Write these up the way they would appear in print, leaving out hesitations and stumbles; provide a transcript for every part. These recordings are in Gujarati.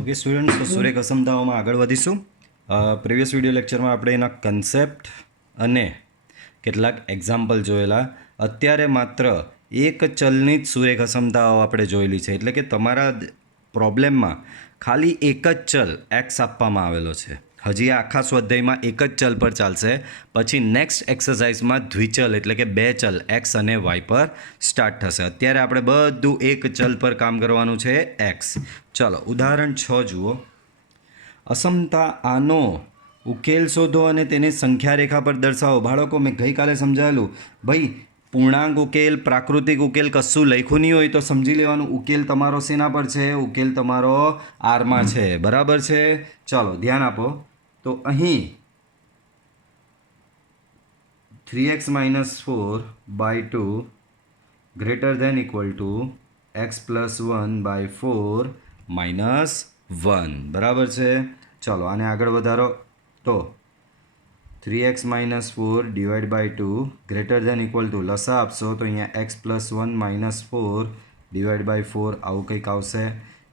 ઓકે સ્ટુડન્ટ્સ, તો સુરેખ અસમતાઓમાં આગળ વધીશું. પ્રીવિયસ વિડીયો લેક્ચરમાં આપણે એના કન્સેપ્ટ અને કેટલાક એક્ઝામ્પલ જોયેલા. અત્યારે માત્ર એક ચલની જ સુરેખ અસમતાઓ આપણે જોયેલી છે. એટલે કે તમારા પ્રોબ્લેમમાં ખાલી એક જ ચલ એક્સ આપવામાં આવેલો છે. હજી આ આખા સ્વાધ્યાયમાં એક જ ચલ પર ચાલશે. પછી નેક્સ્ટ એક્સરસાઇઝમાં દ્વિચલ એટલે કે બે ચલ એક્સ અને વાય પર સ્ટાર્ટ થશે. અત્યારે આપણે બધું એક ચલ પર કામ કરવાનું છે, એક્સ. ચલો ઉદાહરણ 6 જુઓ. અસમતા આનો ઉકેલ શોધો અને તેને સંખ્યા રેખા પર દર્શાવો. બાળકો, મેં ગઈકાલે સમજાવેલું ભાઈ, પૂર્ણાંક ઉકેલ, પ્રાકૃતિક ઉકેલ કશું લખ્યું નહીં હોય તો સમજી લેવાનું ઉકેલ તમારો શેના પર છે? ઉકેલ તમારો આરમાં છે. બરાબર છે? ચાલો ધ્યાન આપો. તો અહીં 3x - 4/2 greater than equal to x plus 1/4 minus 1. બરાબર છે? ચાલો આને આગળ વધારો. તો 3x - 4 divide by 2 greater than equal to લસા આપશો તો અહીંયા x plus 1 minus 4 divide by 4 આવું કંઈક આવશે.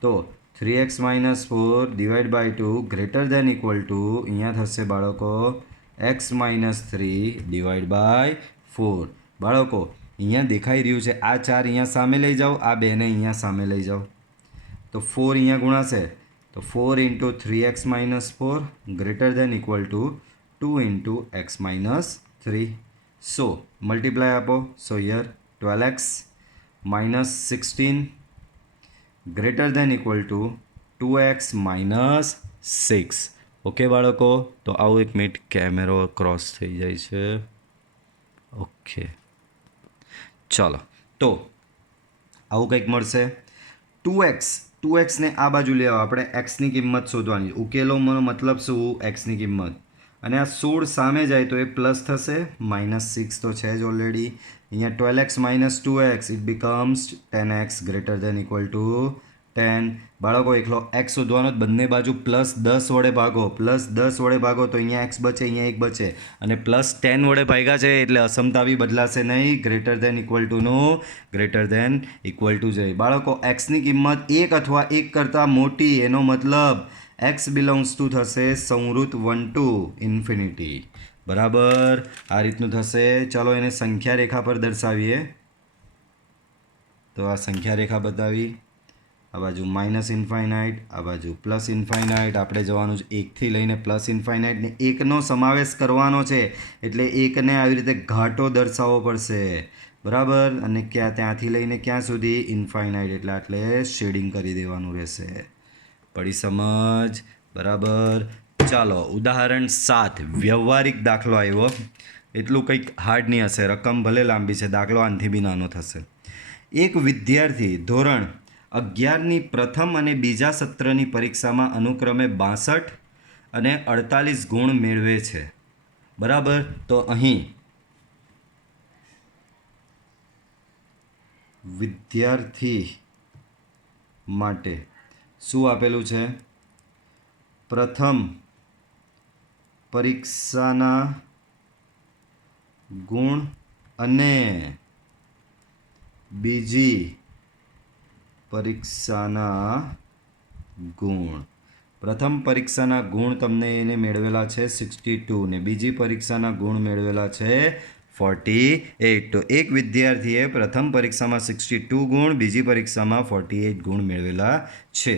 તો 3x - 4 divide by 2 greater than equal to અહીંયા થશે બાળકો x - 3 ડિવાઈડ બાય 4. બાળકો અહીંયા દેખાઈ રહ્યું છે, આ 4 અહીંયા સામે લઈ જાઓ, આ બેને અહીંયા સામે લઈ જાઓ તો 4 અહીંયા ગુણાશે. તો 4 × 3x - 4 greater than equal to 2 × x - 3. So multiply આપો. સો યર 12x - 16 greater than equal to 2x - 6. Okay બાળકો, તો આવું એક મિનિટ કેમેરો ક્રોસ થઈ જાય છે. ઓકે ચાલો, તો આવું કંઈક મળશે. 2x ને આ બાજુ લેવા આપણે એક્સની કિંમત શોધવાની. ઉકેલોનો મતલબ શું? એક્સની કિંમત. અને આ 16 સામે જાય તો એ પ્લસ થશે, -6 તો છે જ ઓલરેડી. અહીંયા 12x - 2x it becomes 10x greater than equal two 10. બાળકો એકલો એક્સ શોધવાનો જ, બંને બાજુ +10 વડે ભાગો. +10 વડે ભાગો તો અહીંયા એક્સ બચે, અહીંયા 1 બચે. અને +10 વડે ભાગ્યા છે એટલે અસમતા બી બદલાશે નહીં. ગ્રેટર દેન ઇક્વલ ટુનું ગ્રેટર દેન ઇક્વલ ટુ જાય. બાળકો એક્સની કિંમત 1 અથવા 1 કરતાં મોટી, એનો મતલબ એક્સ બિલોંગ્સ ટુ થશે સંવૃત 1 to ઇન્ફિનિટી. બરાબર આ રીતનું થશે. ચાલો એને સંખ્યા રેખા પર દર્શાવીએ. તો આ સંખ્યા રેખા બતાવી. આ બાજુ -ઇન્ફાઇનાઇટ, આ બાજુ +ઇન્ફાઇનાઇટ. આપણે જવાનું છે 1 થી લઈને +ઇન્ફાઇનાઇટ ને 1નો સમાવેશ કરવાનો છે. એટલે 1ને આવી રીતે ઘાટો દર્શાવવો પડશે. બરાબર. અને ત્યાંથી લઈને ક્યાં સુધી? ઇન્ફાઇનાઇટ. એટલે શેડિંગ કરી દેવાનું રહેશે. પડી સમજ? બરાબર. ચાલો ઉદાહરણ 7. વ્યવહારિક દાખલો આવ્યો. એટલું કંઈક હાર્ડ નહીં હશે. રકમ ભલે લાંબી છે, દાખલો આનાથી બી નાનો થશે. એક વિદ્યાર્થી ધોરણ 11ની પ્રથમ અને બીજા સત્રની પરીક્ષામાં અનુક્રમે 62 અને 48 ગુણ મેળવે છે. બરાબર. તો અહીં વિદ્યાર્થી માટે શું આપેલું છે? પ્રથમ પરીક્ષાના ગુણ અને બીજી પરીક્ષાના ગુણ. પ્રથમ પરીક્ષાના ગુણ તમને એને મેળવેલા છે 62 ને બીજી પરીક્ષાના ગુણ મેળવેલા છે 48. તો એક વિદ્યાર્થીએ પ્રથમ પરીક્ષામાં 62 ગુણ, બીજી પરીક્ષામાં 48 ગુણ મેળવેલા છે.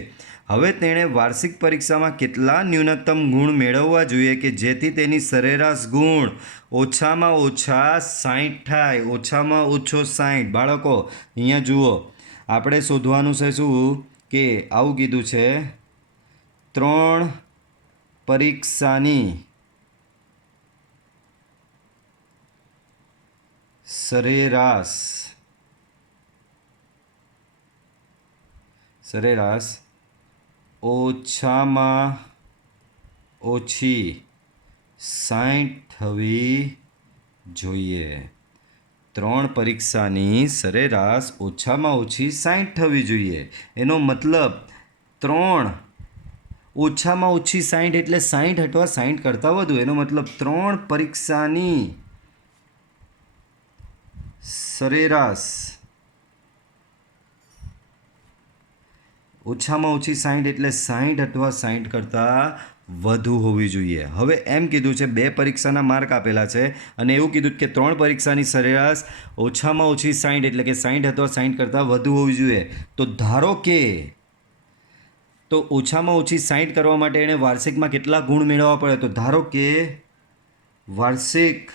હવે તેણે વાર્ષિક પરીક્ષામાં કેટલા ન્યૂનતમ ગુણ મેળવવા જોઈએ કે જેથી તેની સરેરાશ ગુણ ઓછામાં ઓછા 60 થાય? ઓછામાં ઓછો 60. બાળકો અહીંયા જુઓ, આપણે શોધવાનું છે શું? કે આવું કીધું છે 3 પરીક્ષાની સરેરાશ ઓછામાં ઓછી 60 થવી જોઈએ. 3 પરીક્ષાની સરેરાશ ઓછામાં ઓછી 60 થવી જોઈએ. એનો મતલબ 3 ઓછામાં ઓછી 60 એટલે 60 અથવા 60 કરતાં વધુ. એનો મતલબ 3 પરીક્ષાની સરેરાશ ઓછામાં ઓછી 60 એટલે 60 અથવા 60 કરતાં વધુ હોવી જોઈએ. હવે એમ કીધું છે 2 પરીક્ષાના માર્ક આપેલા છે અને એવું કીધું કે 3 પરીક્ષાની સરેરાશ ઓછામાં ઓછી 60 એટલે કે 60 અથવા 60 કરતાં વધુ હોવી જોઈએ. તો ધારો કે તો ઓછામાં ઓછી 60 કરવા માટે એણે વાર્ષિકમાં કેટલા ગુણ મેળવવા પડે? તો ધારો કે વાર્ષિક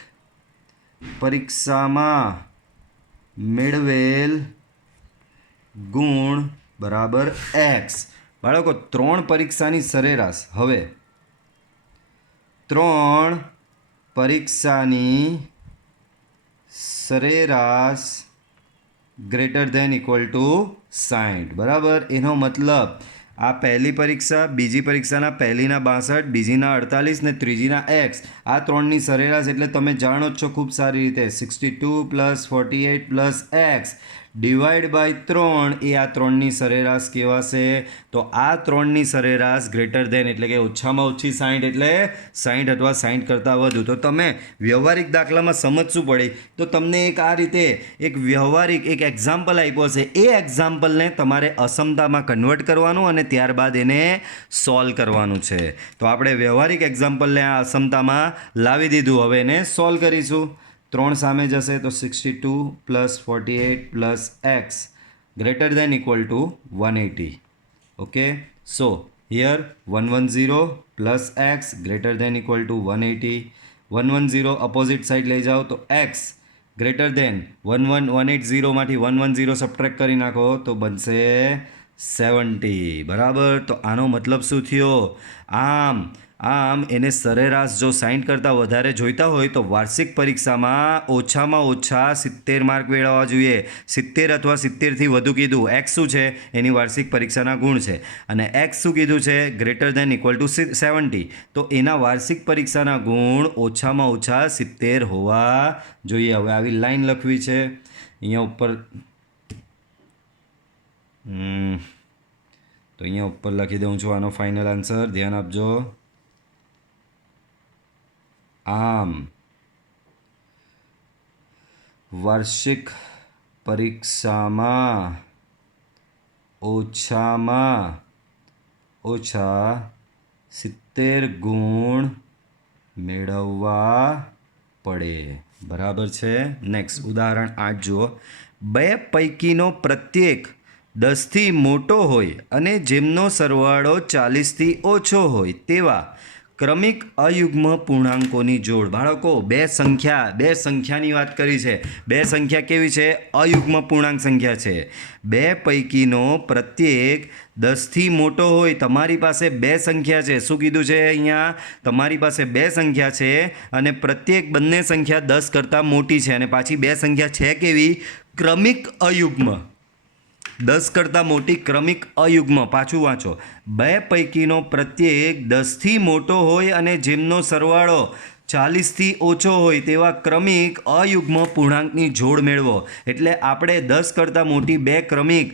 પરીક્ષામાં મેળવેલ ગુણ બરાબર x. બાળકો 3 પરીક્ષાની સરેરાશ. હવે 3 પરીક્ષાની સરેરાશ ગ્રેટર ધેન ઇક્વલ ટુ 60. બરાબર. એનો મતલબ આ પહેલી પરીક્ષા, બીજી પરીક્ષાના પહેલીના 62, બીજીના 48 ને ત્રીજીના x. આ ત્રણની સરેરાશ એટલે તમે જાણો જ છો ખૂબ સારી રીતે 62 + 48 + x ડિવાઈડ બાય 3 એ આ ત્રણની સરેરાશ કહેવાશે. તો આ ત્રણની સરેરાશ ગ્રેટર ધેન એટલે કે ઓછામાં ઓછી 60 એટલે 60 અથવા 60 કરતાં વધુ. તો તમે વ્યવહારિક દાખલામાં સમજવું પડે તો તમને એક આ રીતે એક વ્યવહારિક એક એક્ઝામ્પલ આપ્યો હશે. એ એક્ઝામ્પલને તમારે અસમતામાં કન્વર્ટ કરવાનું અને ત્યારબાદ એને સોલ્વ કરવાનું છે. તો આપણે વ્યવહારિક એક્ઝામ્પલને આ અસમતામાં લાવી દીધું. હવે એને સોલ્વ કરીશું. 3 સામે જશે તો 62 + 48 + x greater than equal to 180. Okay, so here 110 + x greater than equal to 180. 110 opposite side લઈ જાઓ તો x greater than 180 માંથી 110 સબટ્રેક્ટ કરી નાખો તો બનશે 70. બરાબર. તો આનો મતલબ શું થયો? આમ એને સરેરાશ જો 60 કરતાં વધારે જોઈતા હોય તો વાર્ષિક પરીક્ષામાં ઓછામાં ઓછા 70 માર્ક મેળવવા જોઈએ. 70 અથવા 70થી વધુ કીધું. x શું છે? એની વાર્ષિક પરીક્ષાના ગુણ છે. અને x શું કીધું છે? Greater than equal to 70. તો એના વાર્ષિક પરીક્ષાના ગુણ ઓછામાં ઓછા 70 હોવા જોઈએ. હવે આવી લાઈન લખવી છે અહીંયા ઉપર. તો અહીંયા ઉપર લખી દઉં છું આનો ફાઇનલ આન્સર. ધ્યાન આપજો. આમ વાર્ષિક પરીક્ષામાં ઓછામાં ઓછા 70 ગુણ મેળવવા પડે. બરાબર છે. નેક્સ્ટ ઉદાહરણ 8 જુઓ. 2 પૈકીનો પ્રત્યેક 10થી મોટો હોય અને જેમનો સરવાળો 40થી ઓછો હોય તેવા ક્રમિક અયુગ્મ પૂર્ણાંકોની જોડ. બાળકો બે સંખ્યાની વાત કરી છે. બે સંખ્યા કેવી છે? અયુગ્મ પૂર્ણાંક સંખ્યા છે. 2 પૈકીનો પ્રત્યેક 10થી મોટો હોય. તમારી પાસે 2 સંખ્યા છે. શું કીધું છે અહીંયા? તમારી પાસે 2 સંખ્યા છે અને પ્રત્યેક બંને સંખ્યા 10 કરતાં મોટી છે અને પાછી 2 સંખ્યા છે કેવી? ક્રમિક અયુગ્મ. 10 કરતાં મોટી ક્રમિક અયુગ્મ. પાછું વાંચો. 2 પૈકીનો પ્રત્યેક 10થી મોટો હોય અને જેમનો સરવાળો 40થી ઓછો હોય તેવા ક્રમિક અયુગ્મ પૂર્ણાંકની જોડ મેળવો. એટલે આપણે 10 કરતાં મોટી 2 ક્રમિક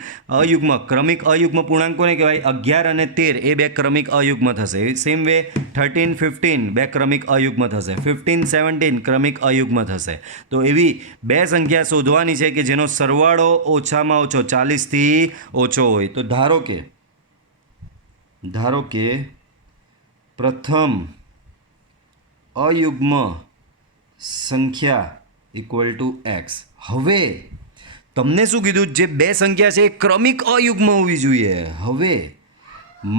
અયુગ્મ પૂર્ણાંક કોને કહેવાય? 11 અને 13 એ 2 ક્રમિક અયુગ્મ થશે. સેમ વે 13, 15 2 ક્રમિક અયુગ્મ થશે. 15, 17 ક્રમિક અયુગ્મ થશે. તો એવી 2 સંખ્યા શોધવાની છે કે જેનો સરવાળો ઓછામાં ઓછો 40થી ઓછો હોય. તો ધારો કે પ્રથમ અયુગ્મ સંખ્યા ઇક્વલ ટુ x. હવે તમને શું કીધું? જે 2 સંખ્યા છે એ ક્રમિક અયુગ્મ હોવી જોઈએ. હવે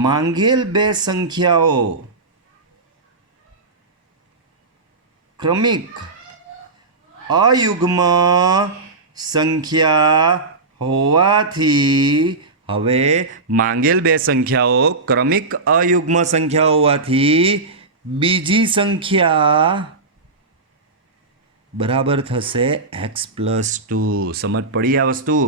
માંગેલ 2 સંખ્યાઓ ક્રમિક અયુગ્મ સંખ્યા હોવાથી હવે માંગેલ 2 સંખ્યાઓ ક્રમિક અયુગ્મ સંખ્યા હોવાથી બીજી સંખ્યા બરાબર થશે x + 2. સમજ પડી આ વસ્તુ?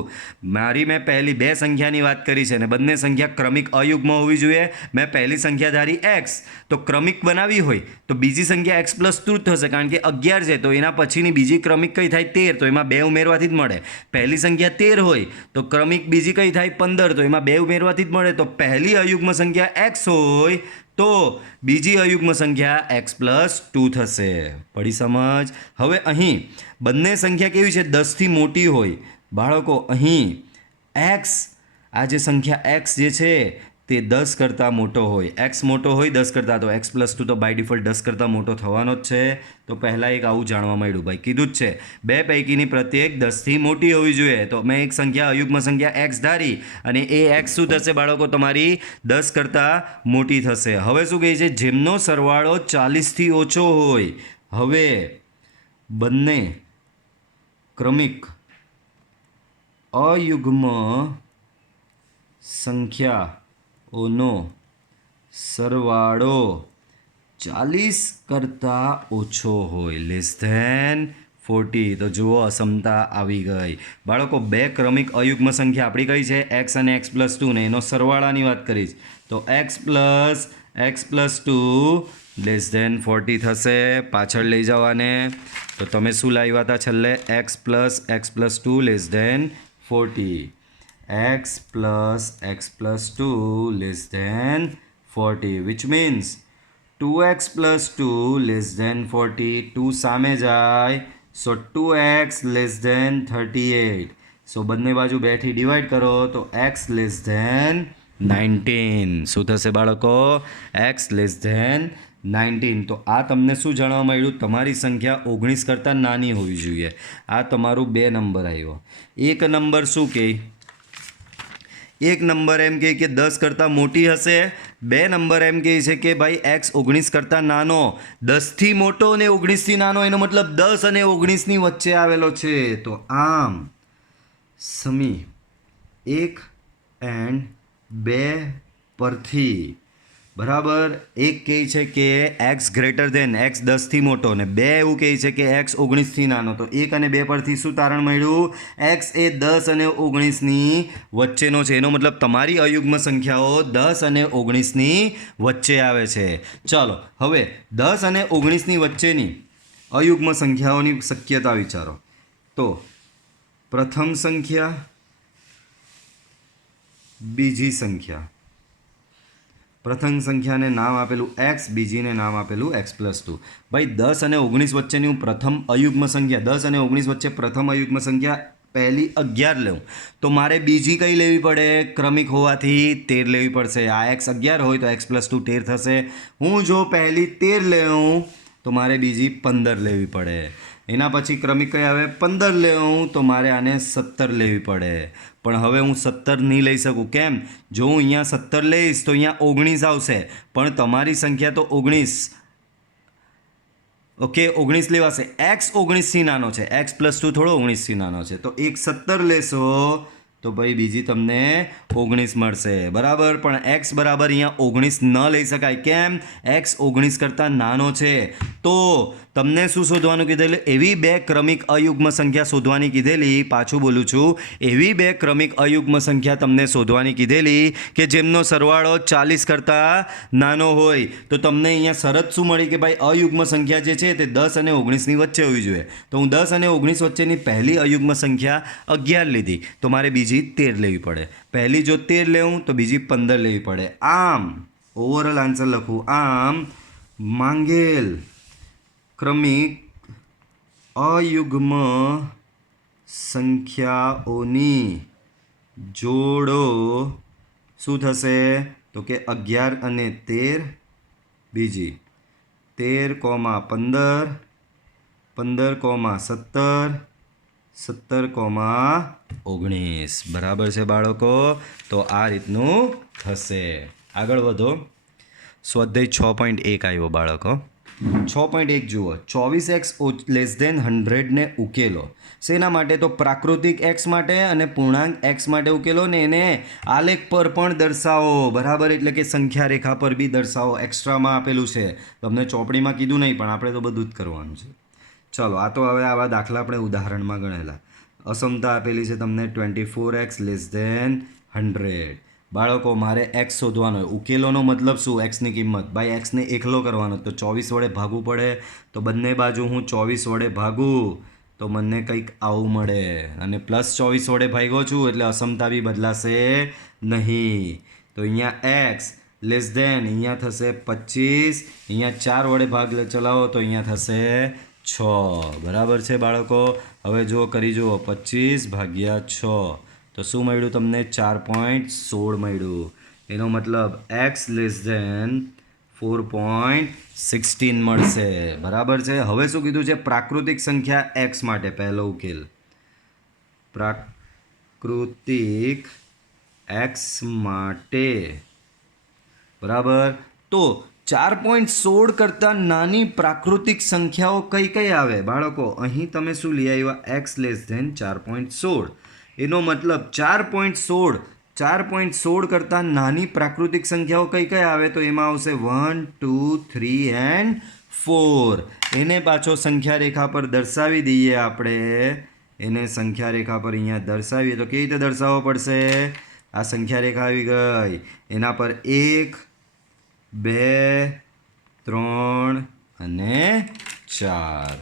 મેં પહેલી 2 સંખ્યાની વાત કરી છે અને બંને સંખ્યા ક્રમિક અયુગ્મ હોવી જોઈએ. મેં પહેલી સંખ્યા ધારી x તો ક્રમિક બનાવી હોય તો બીજી સંખ્યા x + 2 થશે કારણ કે 11 છે તો એના પછીની બીજી ક્રમિક કઈ થાય? 13. તો એમાં 2 ઉમેરવાથી જ મળે. પહેલી સંખ્યા 13 હોય તો ક્રમિક બીજી કઈ થાય? 15. તો એમાં 2 ઉમેરવાથી જ મળે. તો પહેલી અયુગ્મ સંખ્યા x હોય તો બીજી અયુગ્મ સંખ્યા x + 2 થશે. પડી સમજ? હવે અહીં બંને સંખ્યા કેવી છે? 10થી મોટી હોય. બાળકો અહીં x આ જે સંખ્યા એક્સ જે છે તે 10 કરતાં મોટો હોય, એક્સ મોટો હોય 10 કરતાં, તો એક્સ પ્લસ 2 તો બાય ડિફોલ્ટ 10 કરતાં મોટો થવાનો જ છે. તો પહેલાં એક આવું જાણવા મળ્યું ભાઈ, કીધું જ છે બે પૈકીની પ્રત્યેક 10થી મોટી હોવી જોઈએ. તો મેં એક સંખ્યા અયુગ્મ સંખ્યા એક્સ ધારી અને એ એક્સ શું થશે બાળકો, તમારી 10 કરતાં મોટી થશે. હવે શું કહે છે, જેમનો સરવાળો 40થી ઓછો હોય. હવે બંને ક્રમિક અયુગ્મ સંખ્યાઓનો સરવાળો 40 કરતાં ઓછો હોય, લેસ ધેન 40. તો જુઓ અસમતા આવી ગઈ બાળકો. બે ક્રમિક અયુગ્મ સંખ્યા આપણી કઈ છે, એક્સ અને એક્સ પ્લસ 2 ને એનો સરવાળાની વાત કરીશ. તો એક્સ પ્લસ 2 લેસ ધેન 40 થશે. પાછળ લઈ જવાને તો તમે શું લાવ્યા હતા છેલ્લે, x plus 2 less than 40. x plus 2 less than 40, which means 2x plus 2 less than 40. 2 સામે જાય, so 2x less than 38. so બંને બાજુ 2 થી ડિવાઈડ કરો તો x less than 19. શું થશે બાળકો, x less than 19. તો આ તમને શું જાણવા મળ્યું, તમારી સંખ્યા 19 કરતાં નાની હોવી જોઈએ. આ તમારું 2 નંબર આવ્યો. એક નંબર શું કહે, એક નંબર એમ કહે કે 10 કરતાં મોટી હશે. બે નંબર એમ કહે છે કે ભાઈ એક્સ 19 કરતાં નાનો, 10થી મોટો અને 19થી નાનો, એનો મતલબ 10 અને 19ની વચ્ચે આવેલો છે. તો આમ સમી 1 એન્ડ 2 પરથી બરાબર, એક કહે છે કે એક્સ ગ્રેટર ધેન, એક્સ 10થી મોટો, અને બે એવું કહે છે કે એક્સ 19થી નાનો. તો 1 અને 2 પરથી શું તારણ મળ્યું, એક્સ એ 10 અને 19ની વચ્ચેનો છે. એનો મતલબ તમારી અયુગ્મ સંખ્યાઓ 10 અને 19ની વચ્ચે આવે છે. ચાલો હવે 10 અને 19ની વચ્ચેની અયુગ્મ સંખ્યાઓની શક્યતા વિચારો. તો પ્રથમ સંખ્યા, બીજી સંખ્યા, પ્રથમ સંખ્યાને નામ આપેલું એક્સ, બીજીને નામ આપેલું એક્સ પ્લસ 2. ભાઈ 10 અને 19 વચ્ચેની હું પ્રથમ અયુગ્મ સંખ્યા, 10 અને 19 વચ્ચે પ્રથમ અયુગ્મ સંખ્યા પહેલી 11 લઉં, તો મારે બીજી કઈ લેવી પડે, ક્રમિક હોવાથી 13 લેવી પડશે. આ એક્સ 11 હોય તો એક્સ પ્લસ 2 13 થશે. હું જો પહેલી 13 લેવું તો મારે બીજી 15 લેવી પડે. એના પછી ક્રમિક કઈ આવે, 15 લેવું તો મારે આને 17 લેવી પડે. પણ હવે હું 17 નહીં લઈ શકું. કેમ, જો હું અહીંયા 17 લઈશ તો અહીંયા 19 આવશે, પણ તમારી સંખ્યા તો 19, ઓકે 19 લેવાશે. એક્સ 19થી નાનો છે, એક્સ પ્લસ 2 થોડો 19થી નાનો છે. તો એક 17 લેશો તો ભાઈ બીજી તમને 19 મળશે બરાબર. પણ એક્સ બરાબર અહીંયા 19 ન લઈ શકાય. કેમ, એક્સ 19 કરતાં નાનો છે. તો તમને શું શોધવાનું કીધેલું, એવી બે ક્રમિક અયુગ્મ સંખ્યા શોધવાની કીધેલી. પાછું બોલું છું, એવી બે ક્રમિક અયુગ્મ સંખ્યા તમને શોધવાની કીધેલી કે જેમનો સરવાળો 40 કરતાં નાનો હોય. તો તમને અહીંયા શરત શું મળી કે ભાઈ અયુગ્મ સંખ્યા જે છે તે 10 અને 19ની વચ્ચે હોવી જોઈએ. તો હું 10 અને 19 વચ્ચેની પહેલી અયુગ્મ સંખ્યા 11 લીધી, તો મારે બીજી 13 લેવી પડે. પહેલી જો 13 લેવું તો બીજી 15 લેવી પડે. આમ ઓવરઓલ આન્સર લખું, આમ માંગેલ ક્રમિક અયુગ્મ સંખ્યાઓની જોડો શું થશે, તો કે 11 અને 13, બીજી 13,15, 15,17, 17,19. બરાબર છે બાળકો. તો આ રીતનું થશે. આગળ વધો. સ્વાધ્યાય 6.1 આવ્યો બાળકો. 6.1 જુઓ, 24x લેસ ધેન 100 ને ઉકેલો. શેના માટે, તો પ્રાકૃતિક એક્સ માટે અને પૂર્ણાંક એક્સ માટે ઉકેલો ને એને આલેખ પર પણ દર્શાવો બરાબર. એટલે કે સંખ્યા રેખા પર બી દર્શાવો. એક્સ્ટ્રામાં આપેલું છે, તમને ચોપડીમાં કીધું નહીં, પણ આપણે તો બધું જ કરવાનું છે. ચલો આ તો હવે આવા દાખલા આપણે ઉદાહરણમાં ગણેલા. અસમતા આપેલી છે તમને 24x લેસ ધેન 100. બાળકો મારે એક્સ શોધવાનો હોય. ઉકેલોનો મતલબ શું, એક્સની કિંમત. ભાઈ એક્સને એકલો કરવાનો, તો 24 વડે ભાગવું પડે. તો બંને બાજુ હું 24 વડે ભાગું તો મને કંઈક આવું મળે, અને પ્લસ 24 વડે ભાગ્યો છું એટલે અસમતા બી બદલાશે નહીં. તો અહીંયા એક્સ લેસ ધેન અહીંયા થશે 25, અહીંયા 4 વડે ભાગ ચલાવો તો અહીંયા થશે 6. બરાબર છે બાળકો. હવે જો કરી જુઓ, 25 ભાગ્યા 6 તો શું મળ્યું તમને? 4.16 મળ્યું. એનો મતલબ એક્સ લેસ ધેન 4.16 મળશે. બરાબર છે. હવે શું કીધું છે? પ્રાકૃતિક સંખ્યા એક્સ માટે પહેલો ઉકેલ. પ્રાકૃતિક એક્સ માટે બરાબર. તો 4.16 કરતાં નાની પ્રાકૃતિક સંખ્યાઓ કઈ કઈ આવે બાળકો? અહીં તમે શું લઈ આવ્યા? X less than 4.16. એનો મતલબ 4.16 કરતાં નાની પ્રાકૃતિક સંખ્યાઓ કઈ કઈ આવે? તો એમાં આવશે 1, 2, 3 એન્ડ 4. એને પાછો સંખ્યા રેખા પર દર્શાવી દઈએ આપણે. એને સંખ્યા રેખા પર અહીંયા દર્શાવીએ તો કેવી રીતે દર્શાવવો પડશે? આ સંખ્યા રેખા આવી ગઈ. એના પર 1, 2, 3 અને 4.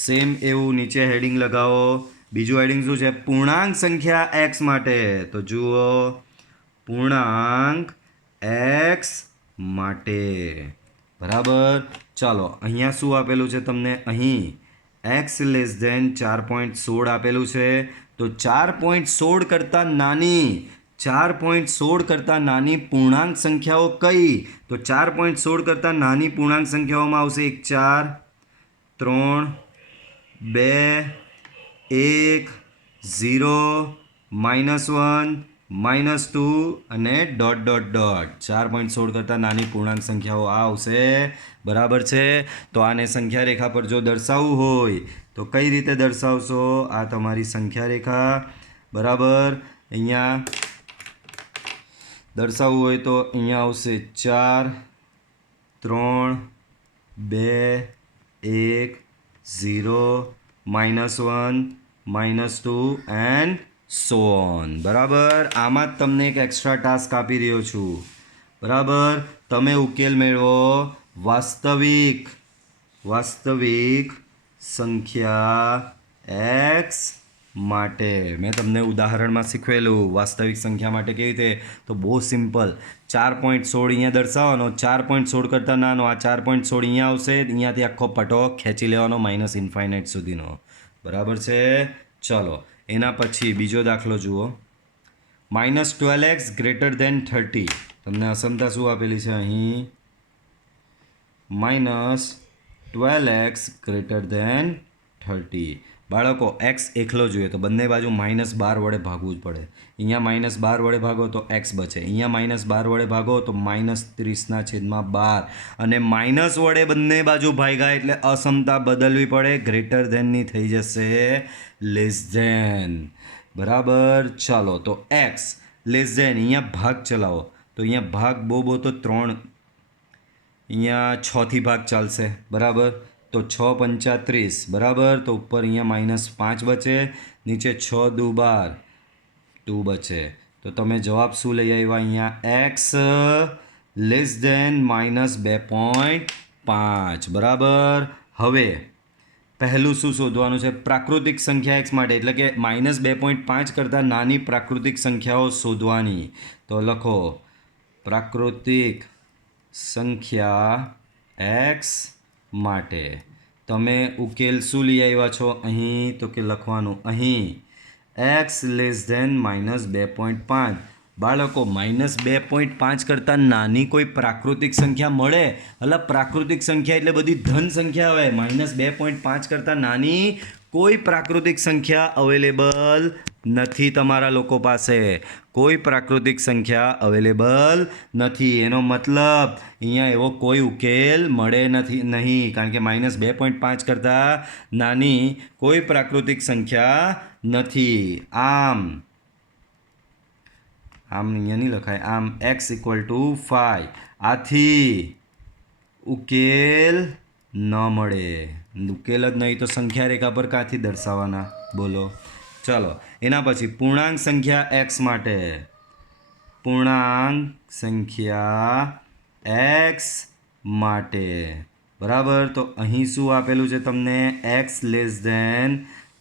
સેમ એવું નીચે હેડિંગ લગાવો. બીજું હેડિંગ શું છે? પૂર્ણાંક સંખ્યા એક્સ માટે. તો જુઓ, પૂર્ણાંક એક્સ માટે. બરાબર. ચાલો, અહીંયા શું આપેલું છે તમને? અહીં એક્સ લેસ ધેન 4.16 આપેલું છે. તો 4.16 કરતાં નાની 4.16 કરતાં નાની પૂર્ણાંક સંખ્યાઓ કઈ? તો 4.16 કરતાં નાની પૂર્ણાંક સંખ્યાઓમાં આવશે 1, 4, 3, 2, 1, 0, -1, -2 અને ... 4.16 કરતાં નાની પૂર્ણાંક સંખ્યાઓ આ આવશે. બરાબર છે. તો આને સંખ્યા રેખા પર જો દર્શાવવું હોય તો કઈ રીતે દર્શાવશો? આ તમારી સંખ્યા રેખા. બરાબર. અહીંયા દર્શાવવું હોય તો અહીંયા આવશે 4, 3, 2, 1, 0, -1, -2 એન્ડ સો ઓન. બરાબર. આમાં જ તમને એક એક્સ્ટ્રા ટાસ્ક આપી રહ્યો છું. બરાબર. તમે ઉકેલ મેળવો વાસ્તવિક સંખ્યા એક્સ માટે. મેં તમને ઉદાહરણમાં શીખવેલું વાસ્તવિક સંખ્યા માટે કેવી રીતે. તો બહુ સિમ્પલ. 4.16 અહીંયા દર્શાવવાનો. 4.16 કરતાં નાનો આ 4.16 અહીંયા આવશે. અહીંયાથી આખો પટો ખેંચી લેવાનો -ઇન્ફાઇનાઇટ સુધીનો. બરાબર છે. ચલો, એના પછી બીજો દાખલો જુઓ. -12x greater than 30. તમને અસમતા શું આપેલી છે અહીં? -12x greater than 30. બાળકો એક્સ એકલો જોઈએ તો બંને બાજુ -12 વડે ભાગવું જ પડે. અહીંયા -12 વડે ભાગો તો એક્સ બચે. અહીંયા -12 વડે ભાગો તો -30/12. અને માઇનસ વડે બંને બાજુ ભાગ્યા એટલે અસમતા બદલવી પડે. ગ્રેટર ધેનની થઈ જશે લેસ ધેન. બરાબર. ચાલો, તો એક્સ લેસ ધેન અહીંયા ભાગ ચલાવો. તો અહીંયા ભાગ બહુ તો 3, અહીંયા 6થી ભાગ ચાલશે. બરાબર. તો 6 × 5 = 30. બરાબર. તો ઉપર અહીંયા -5 બચે. નીચે 6 × 2 = 12 2 બચે. તો તમે જવાબ શું લઈ આવ્યા અહીંયા? X less than -2.5. બરાબર. હવે પહેલું શું શોધવાનું છે? પ્રાકૃતિક સંખ્યા એક્સ માટે, એટલે કે -2.5 કરતાં નાની પ્રાકૃતિક સંખ્યાઓ શોધવાની. તો લખો પ્રાકૃતિક સંખ્યા એક્સ માટે. તમે ઉકેલ શું લઈ આવ્યા છો અહીં? તો કે લખવાનું અહીં એક્સ લેસ ધેન -2.5. બાળકો -2.5 કરતાં નાની કોઈ પ્રાકૃતિક સંખ્યા મળે? એટલે પ્રાકૃતિક સંખ્યા એટલે બધી ધન સંખ્યા આવે. -2.5 કરતાં નાની કોઈ પ્રાકૃતિક સંખ્યા અવેલેબલ નથી તમારા લોકો પાસે. કોઈ પ્રાકૃતિક સંખ્યા અવેલેબલ નથી. એનો મતલબ અહીંયા એવો કોઈ ઉકેલ મળે નહીં, કારણ કે -2.5 કરતાં નાની કોઈ પ્રાકૃતિક સંખ્યા નથી. આમ અહીંયા નહીં લખાય. આમ x = 5. આથી ઉકેલ ન મળે. ઉકેલ જ નહીં તો સંખ્યા રેખા પર ક્યાંથી દર્શાવવાના? બોલો. ચાલો, એના પછી પૂર્ણાંક સંખ્યા એક્સ માટે. પૂર્ણાંક સંખ્યા એક્સ માટે. બરાબર. તો અહીં શું આપેલું છે તમને? X less than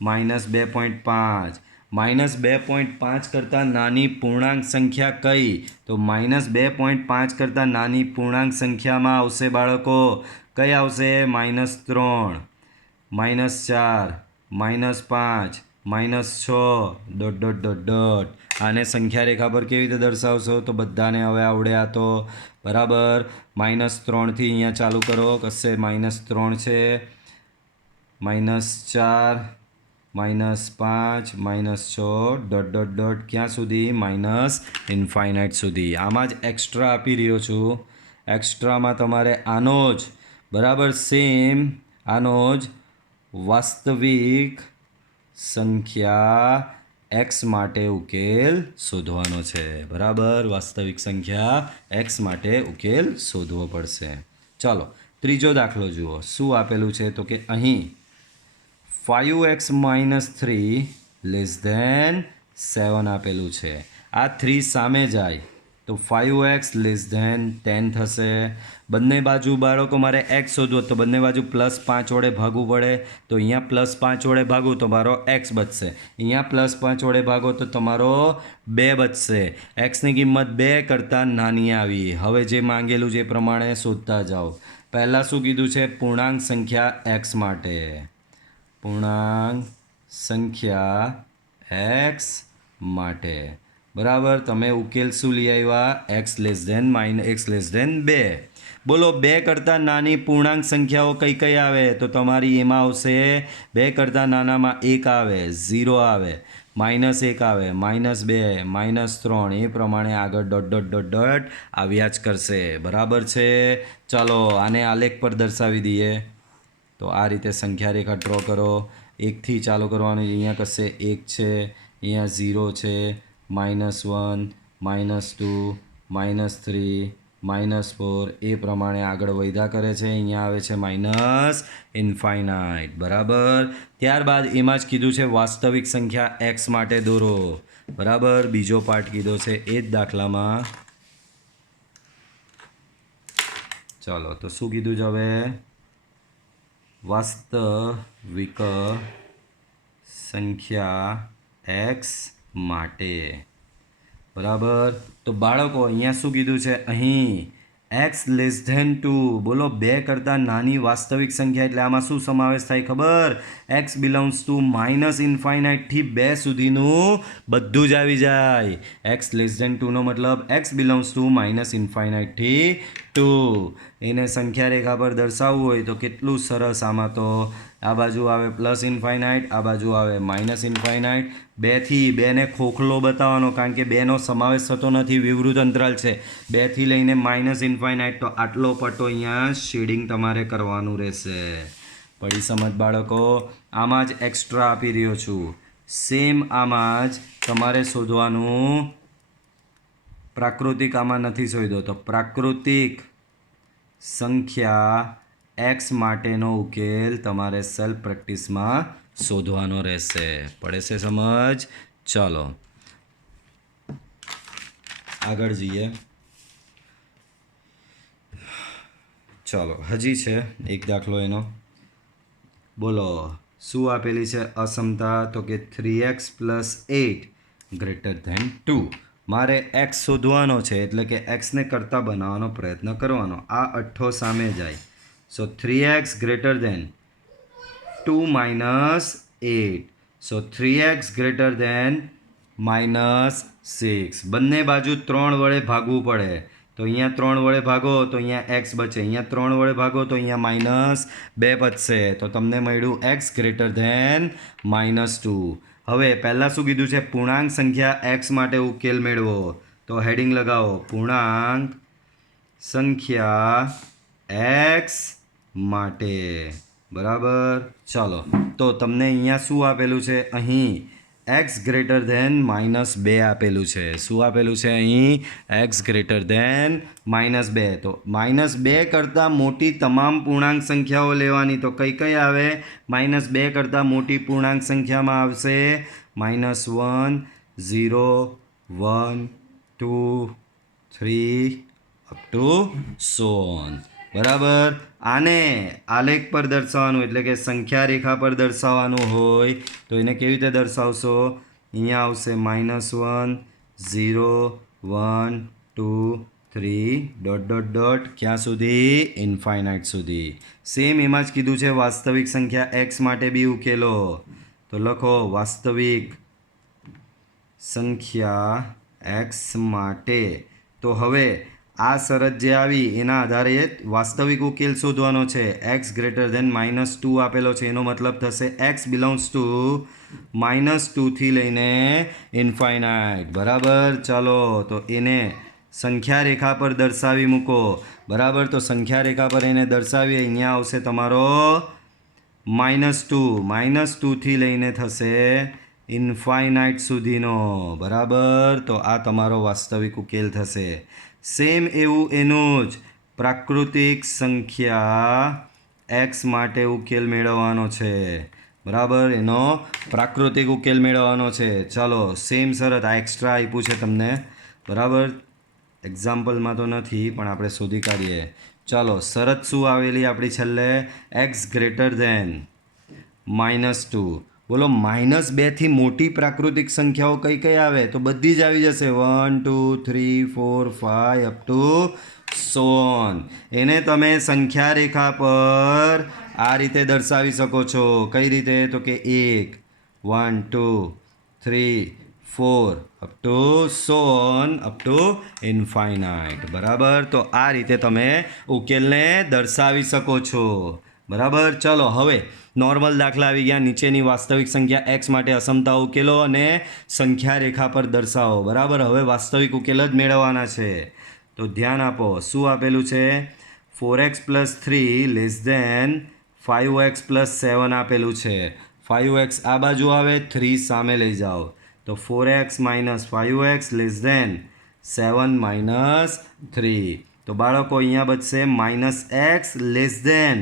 -2.5. -2.5 કરતાં નાની પૂર્ણાંક સંખ્યા કઈ? તો -2.5 કરતાં નાની પૂર્ણાંક સંખ્યામાં આવશે બાળકો. કઈ આવશે? -3, -4, -5, -6 ડોટ ડોટ ડોટ ડોટ. આને સંખ્યા રેખા પર કેવી રીતે દર્શાવશો? તો બધાને હવે આવડે આ તો, બરાબર. -3થી અહીંયા ચાલુ કરો, કશે -3 છે, -4, -5, -6 ડોટ ડોટ ડોટ ક્યાં સુધી? -ઇન્ફાઇનાઇટ સુધી. આમાં જ એક્સ્ટ્રા આપી રહ્યો છું. એક્સ્ટ્રામાં તમારે આનો જ, બરાબર, સેમ આનો જ વાસ્તવિક સંખ્યા એક્સ માટે ઉકેલ શોધવાનો છે, બરાબર. વાસ્તવિક સંખ્યા એક્સ માટે ઉકેલ શોધવો પડશે. ચાલો ત્રીજો દાખલો જુઓ. શું આપેલું છે? તો કે અહીં 5x - 3 < 7 આપેલું છે. આ 3 સામે જાય તો 5x < 10 થશે. બંને બાજુ બાળકો મારે x શોધવો તો બંને બાજુ +5 વડે ભાગવું પડે. તો અહીંયા +5 વડે ભાગું તો મારો x બચશે. અહીંયા +5 વડે ભાગો તો તમારો 2 બચશે. xની કિંમત 2 કરતાં નાની આવી. હવે જે માંગેલું છે એ પ્રમાણે શોધતા જાઓ. પહેલાં શું કીધું છે? પૂર્ણાંક સંખ્યા x માટે. પૂર્ણાંક સંખ્યા x માટે, બરાબર. તમે ઉકેલ શું લઈ આવ્યા? x < 2. બોલો 2 કરતાં નાની પૂર્ણાંક સંખ્યાઓ કઈ કઈ આવે? તો તમારી એમાં આવશે 2 કરતાં નાનામાં 1 આવે, 0 આવે, -1 આવે, -2, -3, એ પ્રમાણે આગળ ડોટ ડોટ ડોટ ડોટ આવ્યા જ કરશે, બરાબર છે. ચાલો આને આલેખ પર દર્શાવી દઈએ. તો આ રીતે સંખ્યા રેખા ડ્રો કરો. 1થી ચાલુ કરવાનું. અહીંયા કશે 1 છે, અહીંયા 0 છે, -1, -2, -3, -4, એ પ્રમાણે આગળ વધ્યા કરે છે. અહીંયા આવે છે ઇન્ફાઇનાઇટ, બરાબર. ત્યારબાદ એમાં જ કીધું છે વાસ્તવિક સંખ્યા એક્સ માટે દોરો, બરાબર. બીજો પાર્ટ કીધો છે એ જ દાખલામાં. ચાલો તો શું કીધું છે હવે? વાસ્તવિક સંખ્યા એક્સ માટે, બરાબર. તો બાળકો અહીંયા શું કીધું છે? અહીં x < 2. બોલો 2 કરતાં નાની વાસ્તવિક સંખ્યા એટલે આમાં શું સમાવેશ થાય ખબર? x < ∞ થી 2 સુધીનું બધું જ આવી જાય. x < 2 નો મતલબ x < થી 2. એને સંખ્યા રેખા પર દર્શાવવું હોય તો કેટલું સરસ. આમાં તો આ બાજુ આવે +, આ બાજુ આવે -. 2થી 2ને ખોખલો બતાવવાનો, કારણ કે 2નો સમાવેશ થતો નથી, વિવૃત અંતરાલ છે. 2થી લઈને -, તો આટલો પટ્ટો અહીંયા શેડિંગ તમારે કરવાનું રહેશે. પડી સમજ બાળકો? આમાં જ એક્સ્ટ્રા આપી રહ્યો છું. સેમ આમાં જ તમારે શોધવાનું. પ્રાકૃતિક આમાં નથી શોધ્યો તો પ્રાકૃતિક સંખ્યા એક્સ માટેનો ઉકેલ તમારે સેલ્ફ પ્રેક્ટિસમાં શોધવાનો રહેશે. પડે છે સમજ? ચાલો આગળ જઈએ. ચાલો હજી છે એક દાખલો એનો. બોલો શું આપેલી છે અસમતા? તો કે 3x + 8 < 2. મારે x શોધવાનો છે, એટલે કે xને કરતા બનાવવાનો પ્રયત્ન કરવાનો. આ અઠ્ઠો સામે જાય. સો 3x < 2 - 8. સો 3x < -6. બંને બાજુ 3 વડે ભાગવું પડે. તો અહીંયા 3 વડે ભાગો તો અહીંયા x બચે. અહીંયા 3 વડે ભાગો તો અહીંયા -2 બચશે. તો તમને મળ્યું x < -2. હવે પહેલાં શું કીધું છે? પૂર્ણાંક સંખ્યા x માટે ઉકેલ મેળવો. તો હેડિંગ લગાવો, પૂર્ણાંક સંખ્યા x માટે, બરાબર. ચાલો તો તમને અહીંયા શું આપેલું છે? અહીં x < -2 આપેલું છે. શું આપેલું છે અહીં? x < -2. તો -2 કરતાં મોટી તમામ પૂર્ણાંક સંખ્યાઓ લેવાની. તો કઈ કઈ આવે? -2 કરતાં મોટી પૂર્ણાંક સંખ્યામાં આવશે -1, 0, 1, 2, 3 અપ ટુ સો ઓન, બરાબર. આને આલેખ પર દર્શાવવાનું, એટલે કે સંખ્યા રેખા પર દર્શાવવાનું હોય તો એને કેવી રીતે દર્શાવશો? અહીંયા આવશે -1, 0, 1, 2, 3 ડોટ ડોટ ડોટ ક્યાં સુધી? ઇન્ફાઇનાઇટ સુધી. સેમ એમાં જ કીધું છે વાસ્તવિક સંખ્યા એક્સ માટે બી ઉકેલો. તો લખો વાસ્તવિક સંખ્યા x માટે. તો હવે આ શરત જે આવી એના આધારે વાસ્તવિક ઉકેલ શોધવાનો છે. x ગ્રેટર ધેન -2 આપેલો છે, એનો મતલબ થશે x બિલોંગ્સ ટુ -2 થી લઈને ઇન્ફાઇનાઇટ. બરાબર. ચાલો તો એને સંખ્યા રેખા પર દર્શાવી મૂકો. બરાબર. તો સંખ્યા રેખા પર એને દર્શાવીએ. અહીંયા આવશે તમારો -2 થી લઈને થશે ઇન્ફાઇનાઇટ સુધીનો. બરાબર. તો આ તમારો વાસ્તવિક ઉકેલ થશે. સેમ એવું એનું જ પ્રાકૃતિક સંખ્યા x માટે ઉકેલ મેળવવાનો છે. બરાબર. એનો પ્રાકૃતિક ઉકેલ મેળવવાનો છે. ચાલો સેમ શરત આ એક્સ્ટ્રા આપ્યું છે તમને. બરાબર. એક્ઝામ્પલમાં તો નથી પણ આપણે શોધી કાઢીએ. ચાલો શરત શું આવેલી આપણી છેલ્લે? x greater than -2. બોલો -2 થી મોટી પ્રાકૃતિક સંખ્યાઓ કઈ કઈ આવે? તો બધી જ આવી જશે. 1 2 3 4 5 અપ ટુ સો ઓન. એને તમે સંખ્યા રેખા પર આ રીતે દર્શાવી શકો છો. કઈ રીતે? તો કે 1 1 2 3 4 up to so on up to infinite. બરાબર. તો આ રીતે તમે ઉકેલને દર્શાવી શકો છો. બરાબર. ચલો હવે નોર્મલ દાખલા આવી ગયા. નીચેની વાસ્તવિક સંખ્યા x માટે અસમતા ઉકેલો અને સંખ્યા રેખા પર દર્શાવો. બરાબર. હવે વાસ્તવિક ઉકેલ જ મેળવવાના છે. તો ધ્યાન આપો. શું આપેલું છે? 4x + 3 લેસ ધેન 5x + 7 આપેલું છે. 5x આ બાજુ આવે, 3 સામે લઈ જાઓ. તો 4x - 5x લેસ ધેન 7 - 3. તો બાળકો અહીંયા બચશે -x લેસ ધેન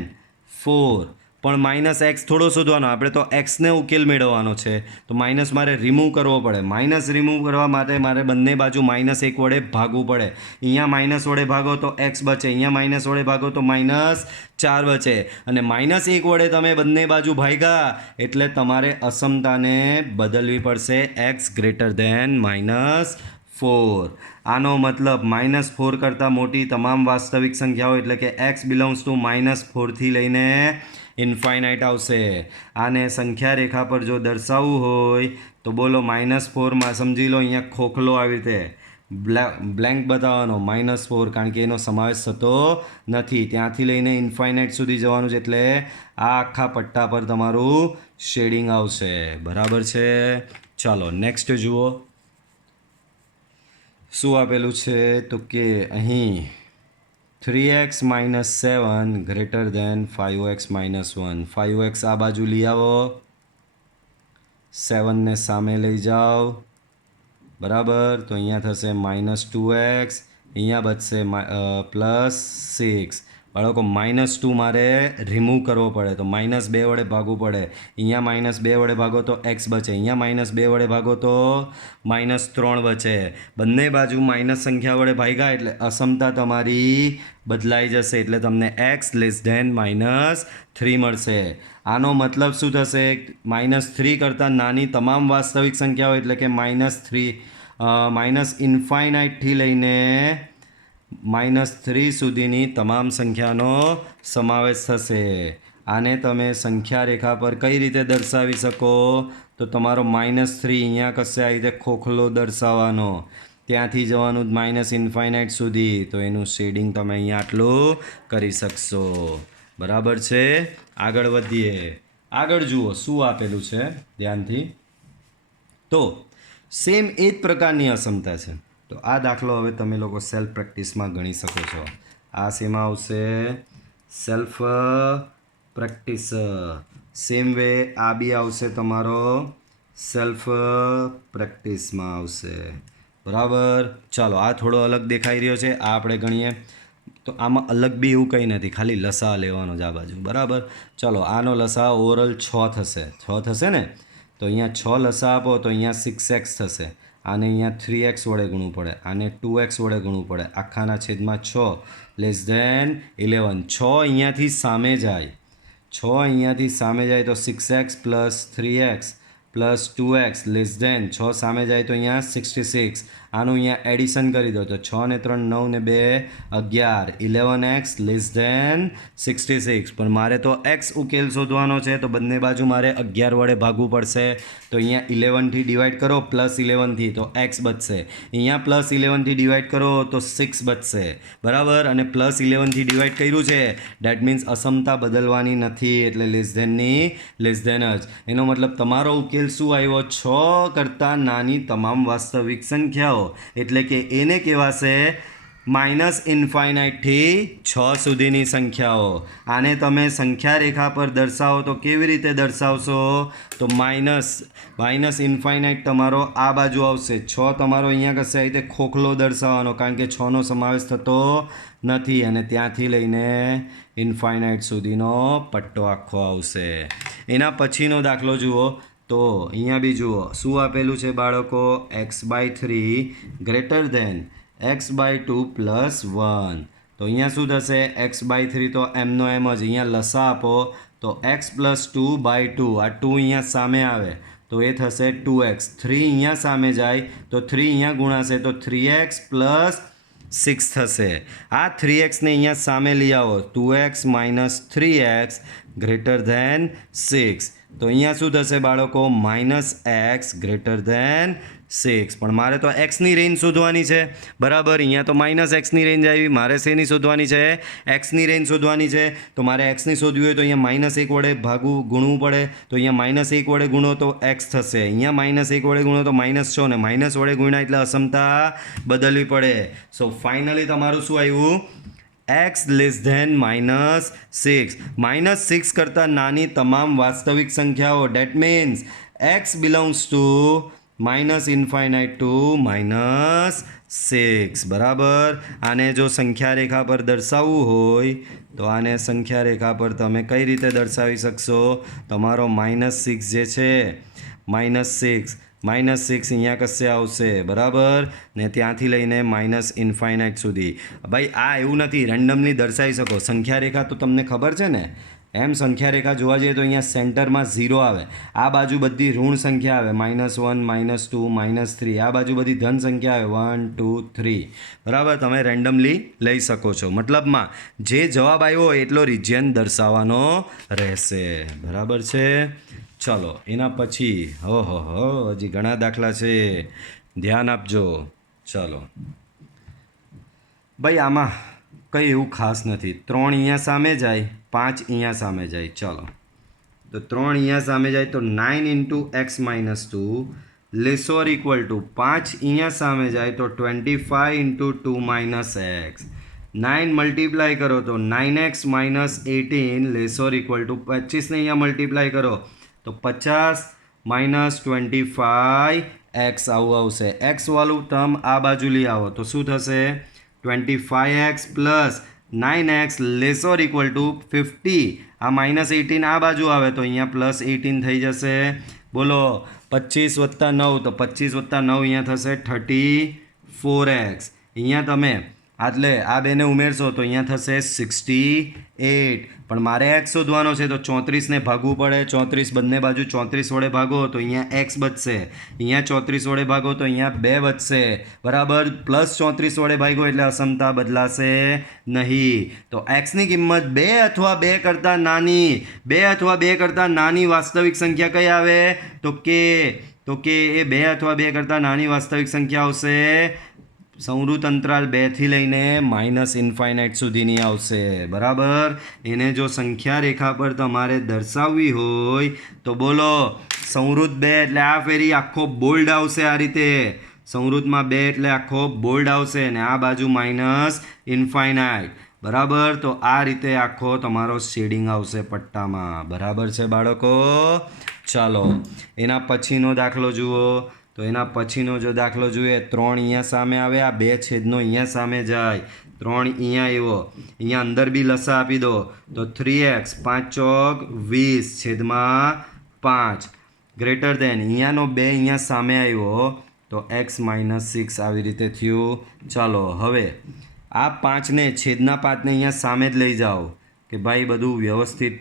4. પણ -x થોડો શોધવાનો, આપણે તો x ને ઉકેલ મેળવવાનો છે. તો માઇનસ મારે રિમૂવ કરવો પડે. માઇનસ રિમૂવ કરવા માટે મારે બંને બાજુ -1 વડે ભાગવું પડે. અહીંયા માઇનસ વડે ભાગો તો x બચે, અહીંયા માઇનસ વડે ભાગો તો -4 બચે. અને -1 વડે તમે બંને બાજુ ભાગ્યા એટલે તમારે અસમતાને બદલવી પડશે x ગ્રેટર ધેન -4. આનો મતલબ -4 કરતાં મોટી તમામ વાસ્તવિક સંખ્યાઓ એટલે કે x બિલોંગ્સ ટુ -4 થી લઈને ઇન્ફાઇનાઇટ આવશે. આને સંખ્યા રેખા પર જો દર્શાવવું હોય તો બોલો -4માં સમજી લો અહીંયા ખોખલો આવી રીતે બ્લેન્ક બતાવવાનો -4, કારણ કે એનો સમાવેશ થતો નથી. ત્યાંથી લઈને ઇન્ફાઇનાઇટ સુધી જવાનું છે એટલે આ આખા પટ્ટા પર તમારું શેડિંગ આવશે. બરાબર છે. ચાલો નેક્સ્ટ જુઓ. શું આપેલું છે? તો કે અહીં 3x - 7 greater than 5x - 1. 5x આ બાજુ લઈ આવો, 7 ને સામે લઈ જાઓ. બરાબર. તો અહીંયા થશે -2x, અહીંયા બચશે +6. બાળકો -2 મારે રિમૂવ કરવો પડે તો -2 વડે ભાગવું પડે. અહીંયા -2 વડે ભાગો તો x બચે, અહીંયા -2 વડે ભાગો તો -3 બચે. બંને બાજુ માઇનસ સંખ્યા વડે ભાગ્યા એટલે અસમતા તમારી બદલાઈ જશે, એટલે તમને x લેસ ધેન -3 મળશે. આનો મતલબ શું થશે? -3 કરતાં નાની તમામ વાસ્તવિક સંખ્યાઓ એટલે કે ઇન્ફાઇનાઇટથી લઈને -3 સુધીની તમામ સંખ્યાનો સમાવેશ થશે. આને તમે સંખ્યા રેખા પર કઈ રીતે દર્શાવી શકો? તો તમારો -3 અહીંયા કશે આ રીતે ખોખલો દર્શાવવાનો, ત્યાંથી જવાનું -ઇન્ફાઇનાઇટ સુધી. તો એનું શેડિંગ તમે અહીંયા આટલું કરી શકશો. બરાબર છે. આગળ વધીએ. આગળ જુઓ શું આપેલું છે ધ્યાનથી. તો સેમ એ જ પ્રકારની અસમતા છે. તો આ દાખલો હવે તમે લોકો સેલ્ફ પ્રેક્ટિસમાં ગણી શકો છો. આ શેમાં આવશે? Self practice. સેમ વે આ બી આવશે તમારો સેલ્ફ પ્રેક્ટિસમાં આવશે. બરાબર. ચાલો આ થોડો અલગ દેખાઈ રહ્યો છે, આ આપણે ગણીએ. તો આમાં અલગ બી એવું કંઈ નથી, ખાલી લસા લેવાનો જ આ બાજુ. બરાબર. ચાલો આનો લસા ઓવરઓલ 6 થશે. 6 થશે ને? તો અહીંયા 6 લસા આપો તો અહીંયા 6x થશે. આને અહીંયા 3x વડે ગુણવું પડે, આને 2x વડે ગુણવું પડે. આખાના છેદમાં 6 લેસ ધેન 11. 6 અહીંયાથી સામે જાય, 6 અહીંયાથી સામે જાય તો 6x + 3x + 2x less than 6 સામે જાય તો અહીંયા 66. આનું અહીંયા એડિશન કરી દો તો 6 ને 3 9 ને 2 11 11x લેસ ધેન 66 પણ મારે તો x ઉકેલ શોધવાનો છે તો બંને બાજુ મારે 11 વડે ભાગવું પડશે તો અહીંયા 11 થી ડિવાઈડ કરો પ્લસ 11 થી તો x બચશે અહીંયા પ્લસ 11 થી ડિવાઈડ કરો તો 6 બચશે બરાબર અને પ્લસ 11 થી ડિવાઈડ કર્યું છે ડેટ મીન્સ અસમતા બદલવાની નથી એટલે લેસ ધેનની લેસ ધેન જ એનો મતલબ તમારો ઉકેલ શું આવ્યો 6 કરતાં નાની તમામ વાસ્તવિક સંખ્યાઓ એટલે કે એને કહેવાશે માઇનસ ઇન્ફાઇનાઇટથી 6 સુધીની સંખ્યાઓ આને તમે સંખ્યા રેખા પર દર્શાવો તો કેવી રીતે દર્શાવશો તો માઇનસ ઇન્ફાઇનાઇટ તમારો આ બાજુ આવશે 6 તમારો અહીંયા કશે આ રીતે ખોખલો દર્શાવવાનો કારણ કે 6નો સમાવેશ થતો નથી અને ત્યાંથી લઈને ઇન્ફાઇનાઇટ સુધીનો પટ્ટો આખો આવશે એના પછીનો દાખલો જુઓ તો અહીંયા બી જુઓ શું આપેલું છે બાળકો x/3 greater than x/2 plus 1 તો અહીંયા શું થશે x/3 તો એમનો એમ જ અહીંયા લસા આપો તો x પ્લસ 2/2 આ 2 અહીંયા સામે આવે તો એ થશે 2x 3 અહીંયા સામે જાય તો 3 અહીંયા ગુણાશે તો 3x પ્લસ 6 થશે આ 3x ને અહીંયા સામે લઈ આવો 2x minus 3x greater than 6 તો અહીંયા શું થશે બાળકો -x ગ્રેટર ધેન 6 પણ મારે તો એક્સની રેન્જ શોધવાની છે બરાબર અહીંયા તો -x ની રેન્જ આવી મારે શેની શોધવાની છે એક્સની રેન્જ શોધવાની છે તો મારે એક્સની શોધવી હોય તો અહીંયા -1 વડે ગુણવું પડે તો અહીંયા -1 વડે ગુણો તો x થશે અહીંયા -1 વડે ગુણો તો -6 ને માઇનસ વડે ગુણ્યા એટલે અસમતા બદલવી પડે સો ફાઇનલી તમારું શું આવ્યું x લેસ ધેન -6 -6 કરતાં નાની તમામ વાસ્તવિક સંખ્યાઓ that means x belongs to minus infinite to -6 બરાબર આને જો સંખ્યા રેખા પર દર્શાવવું હોય તો આને સંખ્યા રેખા પર તમે કઈ રીતે દર્શાવી શકશો તમારો -6 જે છે -6 અહીંયા કશે આવશે બરાબર ને ત્યાંથી લઈને માઇનસ ઇન્ફાઇનાઇટ સુધી ભાઈ આ એવું નથી રેન્ડમલી દર્શાવી શકો સંખ્યા રેખા તો તમને ખબર છે ને એમ સંખ્યા રેખા જોવા જઈએ તો અહીંયા સેન્ટરમાં 0 આવે આ બાજુ બધી ઋણ સંખ્યા આવે -1 -2 -3 આ બાજુ બધી ધન સંખ્યા આવે 1 2 3 બરાબર તમે રેન્ડમલી લઈ શકો છો મતલબમાં જે જવાબ આવ્યો એટલો રિજિયન દર્શાવવાનો રહેશે બરાબર છે ચલો એના પછી હજી ઘણા દાખલા છે ધ્યાન આપજો ચલો ભાઈ આમાં કંઈ એવું ખાસ નથી 3 અહીંયા સામે જાય 5 અહીંયા સામે જાય ચલો તો 3 અહીંયા સામે જાય તો 9 × x - 2 less or equal to 5 અહીંયા સામે જાય તો 25 × 2 - x 9 મલ્ટીપ્લાય કરો તો 9x - 18 less or equal two 25 ને અહીંયા મલ્ટીપ્લાય કરો તો 50 - 25 x આવું આવશે x વાળું ટર્મ આ બાજુ લઈ આવો તો શું થશે 25x plus 9x less or equal to 50 આ -18 આ બાજુ આવે તો અહીંયા +18 થઈ જશે બોલો 25 + 9 તો 25 + 9 અહીંયા થશે 34x અહીંયા તમે એટલે આ બેને ઉમેરશો તો અહીંયા થશે 68 પણ મારે x શોધવાનો છે તો 34 ને ભાગવું પડે 34 બંને બાજુ 34 વડે ભાગો તો અહીંયા x બચશે અહીંયા 34 વડે ભાગો તો અહીંયા 2 બચશે બરાબર +34 વડે ભાગો એટલે અસમતા બદલાશે નહીં તો x ની કિંમત 2 અથવા 2 કરતાં નાની વાસ્તવિક સંખ્યા કઈ આવે તો કે એ 2 અથવા 2 કરતાં નાની વાસ્તવિક સંખ્યા આવશે સંવૃત અંતરાલ 2 થી લઈને માઇનસ ઇન્ફાઇનાઇટ સુધીની આવશે બરાબર એને જો સંખ્યા રેખા પર તમારે દર્શાવવી હોય તો બોલો સંવૃત 2 એટલે આ ફેરી આખો બોલ્ડ આવશે આ રીતે સંવૃતમાં 2 એટલે આખો બોલ્ડ આવશે ને આ બાજુ માઇનસ ઇન્ફાઇનાઇટ બરાબર તો આ રીતે આખો તમારો શેડિંગ આવશે પટ્ટામાં બરાબર છે બાળકો ચાલો એના પછીનો દાખલો જુઓ તો એના પછીનો જો દાખલો જોઈએ 3 અહીંયા સામે આવે આ 2 છેદનો અહીંયા સામે જાય 3 અહીંયા આવ્યો અહીંયા અંદર બી લસા આપી દો તો 3x 5 ચોક 20 છેદમાં 5 ગ્રેટર ધેન અહીંયાનો 2 અહીંયા સામે આવ્યો તો x - 6 આવી રીતે થયું ચાલો હવે આ 5 ને છેદના 5 ને અહીંયા સામે જ લઈ જાઓ કે ભાઈ બધું વ્યવસ્થિત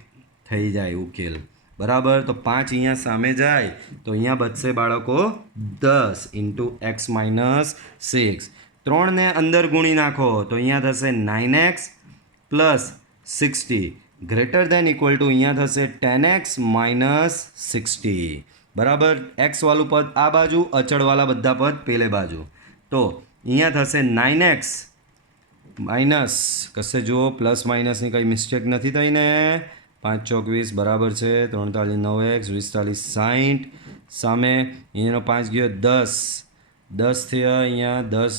થઈ જાય ઉકેલ બરાબર. તો 5 અહીંયા સામે જાય તો અહીંયા બચશે બાળકો 10 ઇન્ટુ એક્સ માઇનસ 6. 3ને અંદર ગુણી નાખો તો અહીંયા થશે 9x plus 60 greater than equal to અહીંયા થશે 10x માઇનસ 60. બરાબર. એક્સવાળું પદ આ બાજુ, અચળવાળા બધા પદ પેલે બાજુ. તો અહીંયા થશે 9x માઇનસ કશે જુઓ પ્લસ માઇનસની કંઈ મિસ્ટેક નથી થઈ ને. 5 ચોક 20 બરાબર છે. 3 તાલી 9x 20 તાલી 60 સામે અહીંયાનો 5 ગયો 10 થયા અહીંયા 10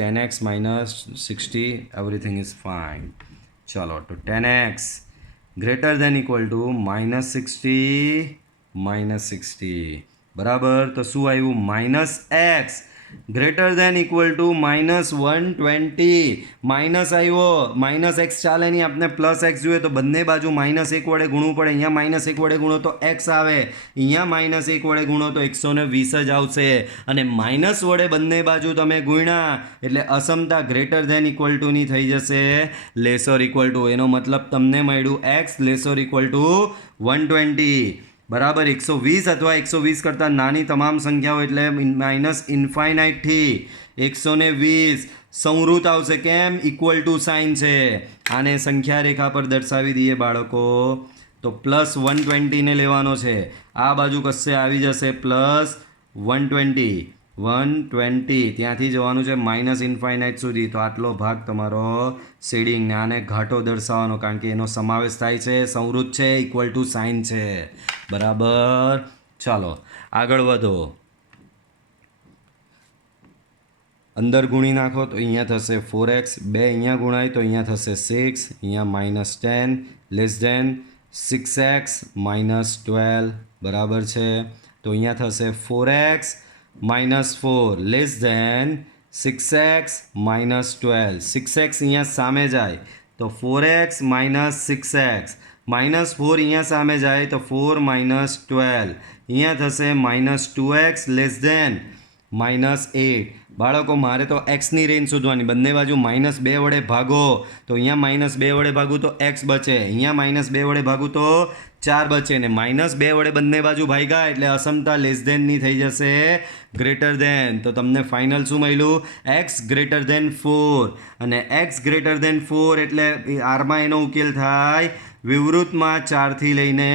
10x minus 60 everything is fine. ચાલો તો 10x greater than equal two -60 બરાબર. તો શું આવ્યું? -x greater than equal two -120 minus આવ્યો. -x ચાલે નહીં, આપણે +x જોઈએ તો બંને બાજુ -1 વડે ગુણવું પડે. અહીંયા -1 વડે ગુણો તો x આવે, અહીંયા -1 વડે ગુણો તો 120 જ આવશે. અને માઇનસ વડે બંને બાજુ તમે ગુણ્યા એટલે અસમતા ગ્રેટર દેન ઇક્વલ ટુની થઈ જશે લેસર ઇક્વલ ટુ. એનો મતલબ તમને મળ્યું x લેસર ઇક્વલ ટુ 120 બરાબર. 120 અથવા 120 કરતાં નાની તમામ સંખ્યાઓ એટલે -ઇન્ફાઇનાઇટથી 120 સંવૃત આવશે. કેમ? ઇક્વલ ટુ સાઇન છે. આને સંખ્યા રેખા પર દર્શાવી દઈએ બાળકો. તો +120 લેવાનો છે. આ બાજુ કશે આવી જશે +120 ત્યાંથી જવાનું છે -ઇન્ફાઇનાઇટ સુધી. તો આટલો ભાગ તમારો શેડિંગ ને આને ઘાટો દર્શાવવાનો, કારણ કે એનો સમાવેશ થાય છે, સંવૃત છે, ઇક્વલ ટુ સાઇન છે. બરાબર. ચાલો આગળ વધો. અંદર ગુણી નાખો તો અહીંયા થશે 4x, 2 અહીંયા ગુણાય તો અહીંયા થશે 6, અહીંયા -10 લેસ દેન 6x -12 બરાબર છે. તો અહીંયા થશે 4x -4 less than 6x -12. 6x અહીંયા સામે જાય તો 4x -6x -4 અહીંયા સામે જાય તો 4 -12 અહીંયા થશે -2x લેસ દેન -8. બાળકો મારે તો એક્સની રેન્જ શોધવાની. બંને બાજુ -2 વડે ભાગો તો અહીંયા -2 વડે ભાગું તો x બચે, અહીંયા -2 વડે ભાગું તો 4 બચે ને -2 વડે બંને બાજુ ભાગ્યા એટલે અસમતા લેસ દેનની થઈ જશે ગ્રેટર દેન. તો તમને ફાઇનલ શું મળ્યું? x greater than 4. અને x ગ્રેટર દેન 4 એટલે આરમાં એનો ઉકેલ થાય વિવૃતમાં 4 થી લઈને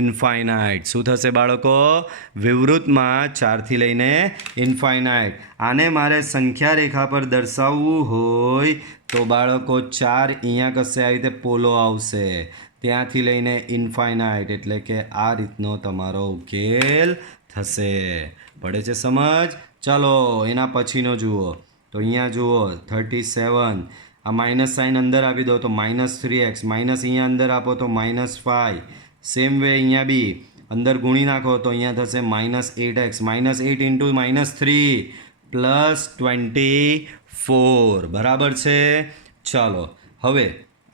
ઇન્ફાઇનાઇટ. શું થશે બાળકો? વિવૃતમાં 4 થી લઈને ઇન્ફાઇનાઇટ. આને મારે સંખ્યા રેખા પર દર્શાવવું હોય તો બાળકો 4 અહીંયા કશે આવી રીતે પોલો આવશે, ત્યાંથી લઈને ઇન્ફાઇનાઇટ, એટલે કે આ રીતનો તમારો ઉકેલ થશે. પડે છે સમજ? ચાલો એના પછીનો જુઓ. તો અહીંયા જુઓ 37. આ માઇનસ સાઇન અંદર આપી દો તો -3x, માઇનસ અહીંયા અંદર આપો તો -5. સેમ વે અહીંયા બી અંદર ગુણી નાખો તો અહીંયા થશે -8x, -8 ઇન્ટુ -3 +24 બરાબર છે. ચાલો હવે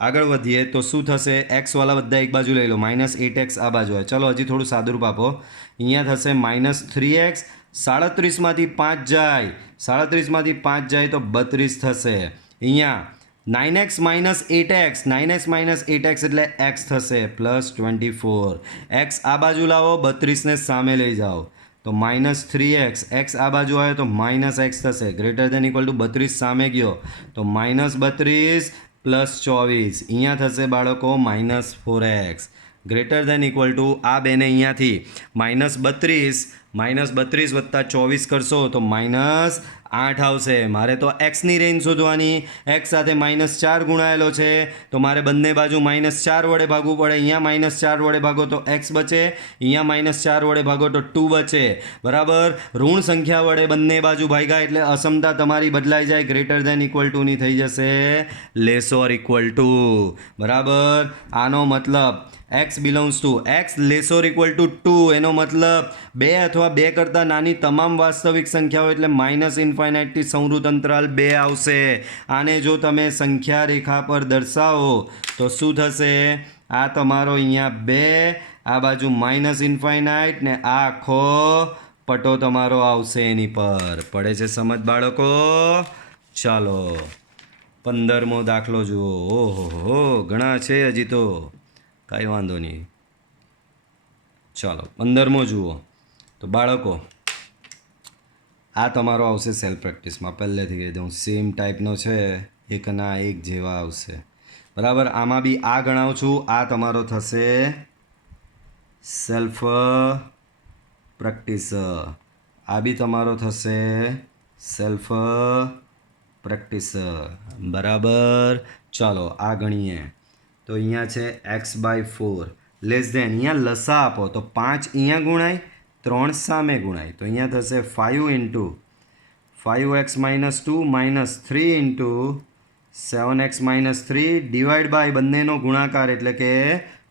આગળ વધીએ તો શું થશે? એક્સવાળા બધા એક બાજુ લઈ લો, -8x આ બાજુ આવે. ચલો હજી થોડું સાદુરૂપ આપો. અહીંયા થશે -3x, 37માંથી 5 જાય, 37માંથી 5 જાય તો 32 થશે. અહીંયા 9x -8x, 9x -8x એટલે x થશે +24. x આ બાજુ લાવો, 32ને સામે લઈ જાઓ તો -3x, x આ બાજુ આવે તો -x થશે. ગ્રેટર દેન ઇક્વલ ટુ 32 સામે ગયો તો -32 +24 અહીંયા થશે બાળકો -4x. Greater than equal two આ બેને અહીંયાથી -32 વત્તા 24 કરશો તો -8 આવશે. મારે તો એક્સની રેન્જ શોધવાની. એક્સ સાથે -4 ગુણાયેલો છે તો મારે બંને બાજુ -4 વડે ભાગવું પડે. અહીંયા -4 વડે ભાગો તો એક્સ બચે, અહીંયા -4 વડે ભાગો તો 2 બચે. બરાબર. ઋણ સંખ્યા વડે બંને બાજુ ભાગ્યા એટલે અસમતા તમારી બદલાઈ જાય, ગ્રેટર દેન ઇક્વલ ટુની થઈ જશે લેસોર ઇક્વલ ટુ. બરાબર. આનો મતલબ x belongs to x less or equal to 2. એનો મતલબ 2 અથવા 2 કરતાં નાની તમામ વાસ્તવિક સંખ્યાઓ એટલે -ઇન્ફાઇનાઇટથી સંવૃત અંતરાલ 2 આવશે. આને જો તમે સંખ્યા રેખા પર દર્શાવો તો શું થશે? આ તમારો અહીંયા 2, આ બાજુ -ઇન્ફાઇનાઇટ ને આ આખો પટો તમારો આવશે એની પર. પડે છે સમજ બાળકો? ચાલો 15મો દાખલો જુઓ. ઓહો ઘણા છે હજી તો, કાંઈ વાંધો નહીં. ચાલો 15મો જુઓ તો બાળકો આ તમારો આવશે સેલ્ફ પ્રેક્ટિસમાં પહેલેથી કહી દઉં સેમ ટાઈપનો છે એકના એક જેવા આવશે બરાબર આમાં બી આ ગણાવું છું આ તમારો થશે સેલ્ફ પ્રેક્ટિસ આ બી તમારો થશે સેલ્ફ પ્રેક્ટિસ બરાબર ચાલો આ ગણીએ તો અહીંયા છે x/4 લેસ દેન અહીંયા લસા આપો તો 5 અહીંયા ગુણાય 3 સામે ગુણાય તો અહીંયા થશે 5 into 5x-2 -3 into 7x-3 divide by બંનેનો ગુણાકાર એટલે કે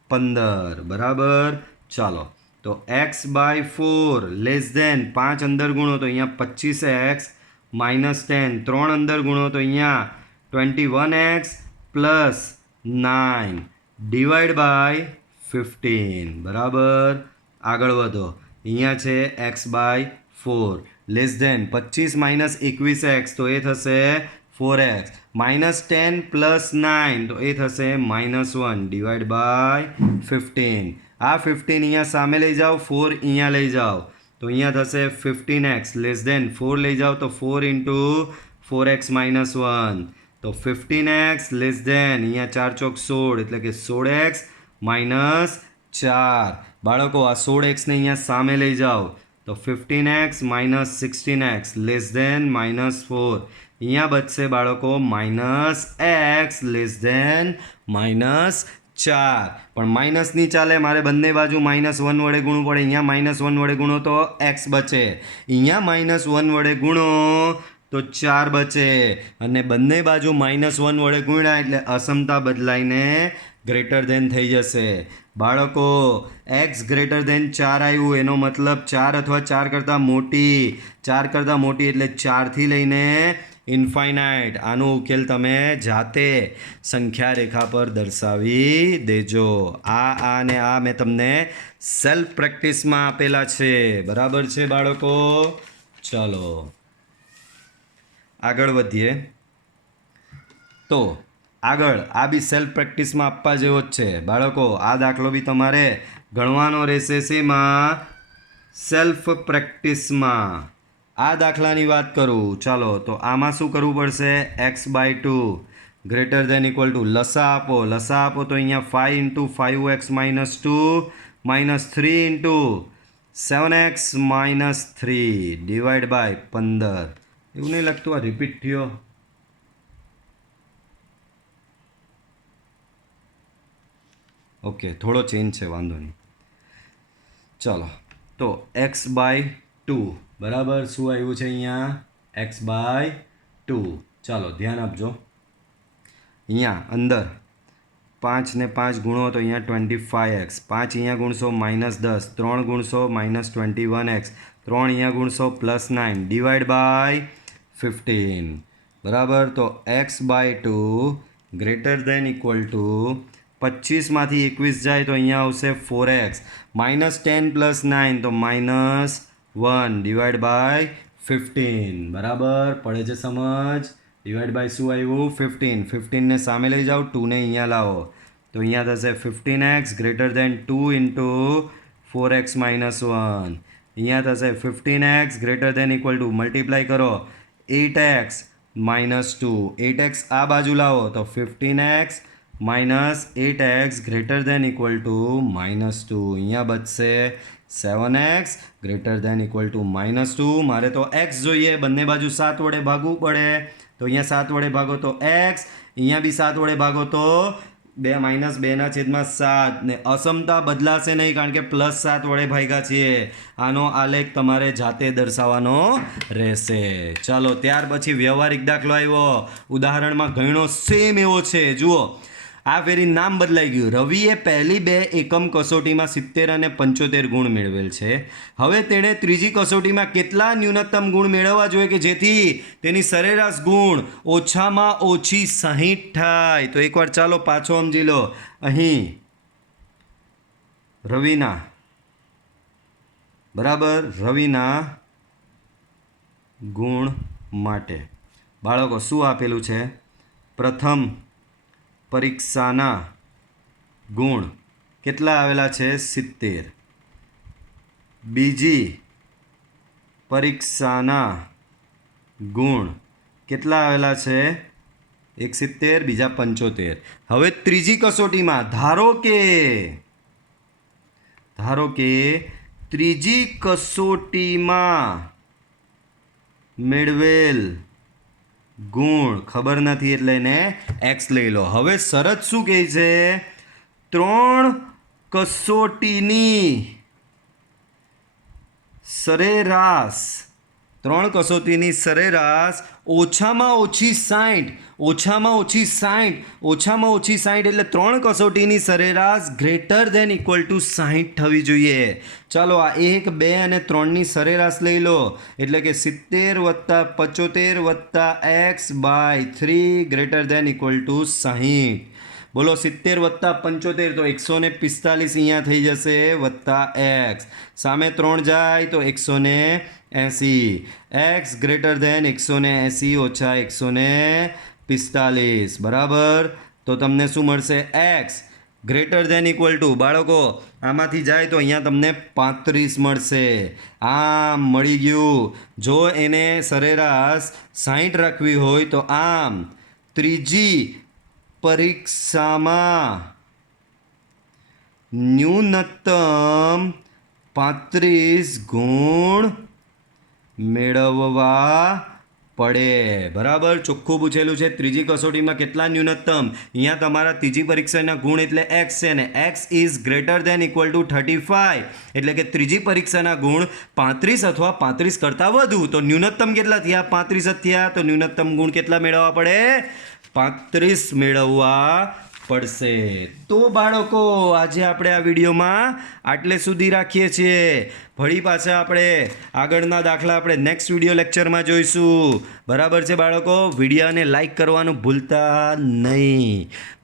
15 બરાબર ચાલો તો x/4 લેસ દેન 5 અંદર ગુણો તો અહીંયા 25x -10 3 અંદર ગુણો તો અહીંયા 21x પ્લસ 9 ડિવાઈડ બાય 15 બરાબર આગળ વધો અહીંયા છે x/4 less than 25 minus 21x તો એ થશે 4x -10 પ્લસ 9 તો એ થશે -1 ડિવાઈડ બાય 15 આ 15 અહીંયા સામે લઈ જાઓ 4 અહીંયા લઈ જાઓ તો અહીંયા થશે 15x લેસ દેન 4 લઈ જાઓ તો 4 ઇન્ટુ 4x -1 તો 15x લેસ દેન અહીંયા 4 ચોક 16 એટલે કે 16x -4 બાળકો આ 16x ને અહીંયા સામે લઈ જાઓ તો 15x -16x લેસ દેન -4 અહીંયા બચશે બાળકો -x લેસ દેન -4 પણ માઇનસ નહીં ચાલે મારે બંને બાજુ -1 વડે ગુણવું પડે અહીંયા -1 વડે ગુણો તો x બચે અહીંયા -1 વડે ગુણો તો 4 બચે અને બંને બાજુ -1 વડે ગુણ્યા એટલે અસમતા બદલાઈને ગ્રેટર ધેન થઈ જશે બાળકો x ગ્રેટર ધેન 4 આવ્યું એનો મતલબ 4 અથવા 4 કરતાં મોટી 4 કરતાં મોટી એટલે 4થી લઈને ઇન્ફાઇનાઇટ આનો ઉકેલ તમે જાતે સંખ્યા રેખા પર દર્શાવી દેજો આ અને આ મેં તમને સેલ્ફ પ્રેક્ટિસમાં આપેલા છે બરાબર છે બાળકો ચાલો આગળ વધીએ તો આગળ આ બી સેલ્ફ પ્રેક્ટિસમાં આપવા જેવો જ છે બાળકો આ દાખલો બી તમારે ગણવાનો રહેશે શેમાં સેલ્ફ પ્રેક્ટિસમાં આ દાખલાની વાત કરું ચાલો તો આમાં શું કરવું પડશે x/2 greater than equal to લસા આપો તો અહીંયા 5 into 5x -2 -3 into 7x -3 divide by 15 એવું નહીં લાગતું આ રિપીટ થયો ઓકે થોડો ચેન્જ છે વાંધો નહીં ચાલો તો x/2 બરાબર શું આવ્યું છે અહીંયા x/2 ચાલો ધ્યાન આપજો અહીંયા અંદર 5 ને 5 ગુણો તો અહીંયા 25x 5 અહીંયા ગુણશો -10 3 ગુણશો -21x 3 અહીંયા ગુણશો +9 ડિવાઈડ બાય 15 બરાબર તો x/2 greater than equal two 25 માંથી 21 જાય તો અહીંયા આવશે 4x -10 પ્લસ 9 તો -1 ડિવાઈડ બાય 15 બરાબર પડે છે સમજ ડિવાઈડ બાય શું આવ્યું 15 ને સામે લઈ જાઓ 2 ને અહીંયા લાવો તો અહીંયા થશે 15x greater than 2 into 4x -1 અહીંયા થશે 15x greater than equal two multiply કરો 8x -2 8x આ બાજુ લાવો તો 15x -8x greater than equal to -2 અહીંયા બચશે 7x greater than equal to -2 મારે તો x જોઈએ બંને બાજુ 7 વડે ભાગવું પડે તો અહીંયા 7 વડે ભાગો તો x અહીંયા બી 7 વડે ભાગો તો 2-2/7 ને અસમતા બદલાશે નહીં કારણ કે +7 વડે ભાગ્યા છીએ આનો આલેખ તમારે જાતે દર્શાવવાનો રહેશે ચાલો ત્યાર પછી વ્યવહારિક દાખલો આવ્યો ઉદાહરણમાં ઘણો સેમ એવો છે જુઓ આ ફેરી નામ બદલાઈ ગયું રવિએ પહેલી 2 એકમ કસોટીમાં 70 અને 75 ગુણ મેળવેલ છે હવે તેણે ત્રીજી કસોટીમાં કેટલા ન્યૂનતમ ગુણ મેળવવા જોઈએ કે જેથી તેની સરેરાશ ગુણ ઓછામાં ઓછી 60 થાય તો એકવાર ચાલો પાછો સમજી લો અહીં રવિના ગુણ માટે બાળકો શું આપેલું છે પ્રથમ પરીક્ષાના ગુણ કેટલા આવેલા છે 70 બીજી પરીક્ષાના ગુણ કેટલા આવેલા છે? 71, બીજા 75. હવે ત્રીજી કસોટીમાં ધારો કે ત્રીજી કસોટીમાં મેળવેલ ગુણ ખબર નથી એટલે એને x લઈ લો. હવે શરત શું કહે છે? 3 કસોટીની સરેરાશ ઓછામાં ઓછી 60 એટલે 3 કસોટીની સરેરાશ ગ્રેટર ધેન ઇક્વલ ટુ 60 થવી જોઈએ. ચાલો આ 1, 2 અને 3ની સરેરાશ લઈ લો એટલે કે 70 + 75 + x/3 greater than equal two 60. બોલો 70 + 75 તો 145 અહીંયા થઈ જશે વત્તા x. સામે 3 જાય તો 180. x ગ્રેટર ધેન 180 ઓછા 145 બરાબર. તો તમને શું મળશે? x greater than equal to, બાળકો આમાંથી જાય તો અહીંયા તમને 35 મળશે. આમ મળી ગયું. જો એને સરેરાશ 60 રાખવી હોય તો આમ ત્રીજી પરીક્ષામાં ન્યૂનતમ 35 ગુણ મેળવવા પડે. બરાબર, ચોખ્ખું પૂછેલું છે. ત્રીજી કસોટીમાં કેટલા ન્યૂનતમ? અહીંયા તમારા ત્રીજી પરીક્ષાના ગુણ એટલે x છે ને x is greater than equal to 35 એટલે કે ત્રીજી પરીક્ષાના ગુણ 35 અથવા 35 કરતાં વધુ. તો ન્યૂનતમ કેટલા થયા? 35 જ થયા. તો ન્યૂનતમ ગુણ કેટલા મેળવવા પડે? 35 મેળવવા પડશે. તો બાળકો આજે આપણે આ વિડીયોમાં આટલે સુધી રાખીએ છીએ. ફરી પાછા આપણે આગળના દાખલા આપણે નેક્સ્ટ વિડીયો લેક્ચરમાં જોઈશું. બરાબર છે બાળકો? વિડીયોને લાઈક કરવાનું ભૂલતા નહીં.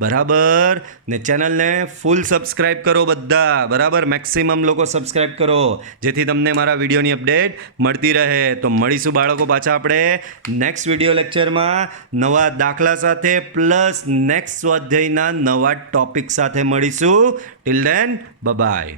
બરાબર ને ચેનલને ફૂલ સબસ્ક્રાઈબ કરો બધા. બરાબર, મેક્સિમમ લોકો સબસ્ક્રાઈબ કરો જેથી તમને મારા વિડીયોની અપડેટ મળતી રહે. તો મળીશું બાળકો પાછા આપણે નેક્સ્ટ વિડીયો લેક્ચરમાં નવા દાખલા સાથે પ્લસ નેક્સ્ટ સ્વાધ્યાયના નવા ટોપિક સાથે મળીશું. Till then by.